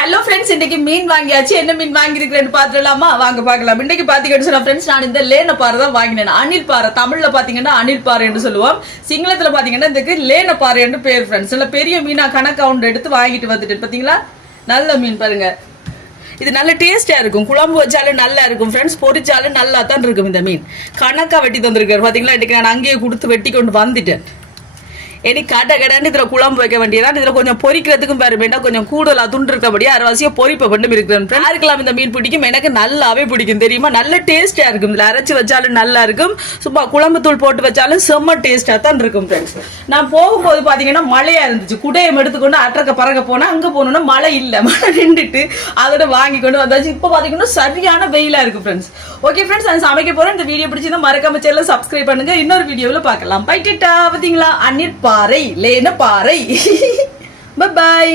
Hello friends, இன்னைக்கு மீன் வாங்கியாச்சு. என்ன மீன் வாங்கியிருக்கிறேன்னு பார்த்துடலாமா? வாங்க பார்க்கலாம். இன்னைக்கு பார்த்தீங்கன்னா ஃப்ரெண்ட்ஸ், நான் இந்த லேன பாறை தான் வாங்கினேன். அணில் பாறை, தமிழ்ல பார்த்தீங்கன்னா அணில் பாறை என்று சொல்லுவோம். சிங்களத்துல பார்த்தீங்கன்னா இதுக்கு லேன பாறை என்று பேர் ஃப்ரெண்ட்ஸ். நல்ல பெரிய மீனா கணக்கவுண்ட் எடுத்து வாங்கிட்டு வந்துட்டு பார்த்தீங்களா, நல்ல மீன் பாருங்க. இது நல்ல டேஸ்டா இருக்கும். குழம்பு வச்சாலும் நல்லா இருக்கும் ஃப்ரெண்ட்ஸ், பொரிச்சாலும் நல்லா தான் இருக்கும். இந்த மீன் கணக்கா வெட்டி தந்திருக்காரு பார்த்தீங்களா. இன்னைக்கு நான் அங்கேயே கொடுத்து வெட்டி கொண்டு வந்துட்டேன். இனி கடன்னு இதுல குழம்பு வைக்க வேண்டியதான். இதுல கொஞ்சம் பொரிக்கிறதுக்கும் பாரு வேண்டாம், கொஞ்சம் கூடுதலா துண்டு இருக்கபடியா அரைவாசியா பொரிப்ப பண்ணி இருக்கிறேன். யாருக்கெல்லாம் இந்த மீன் பிடிக்கும்? எனக்கு நல்லாவே பிடிக்கும் தெரியுமா. நல்ல டேஸ்டா இருக்கும். இதுல அரைச்சு வச்சாலும் நல்லா இருக்கும், சும்மா குழம்பு தூள் போட்டு வச்சாலும் செம்ம டேஸ்டா தான் இருக்கும் ஃப்ரெண்ட்ஸ். நான் போகும்போது பாத்தீங்கன்னா மழையா இருந்துச்சு. குடையம் எடுத்துக்கொண்டு அற்றக்க பறக்க போனா, அங்க போனோம்னா மழை இல்ல, மழை நின்றுட்டு அதோட வாங்கி கொண்டு வந்தாச்சு. இப்ப பாத்தீங்கன்னா சரியான வெயிலா இருக்கு ஃப்ரெண்ட்ஸ். ஓகே ஃப்ரெண்ட்ஸ், நான் சமைக்க போறேன். இந்த வீடியோ பிடிச்சிருந்தா மறக்காம சேனலை சப்ஸ்கிரைப் பண்ணுங்க. இன்னொரு வீடியோவில் பார்க்கலாம். பை டிட்டா. பாத்தீங்களா, அந்நிற் பாறை, லேன பாறை. பை.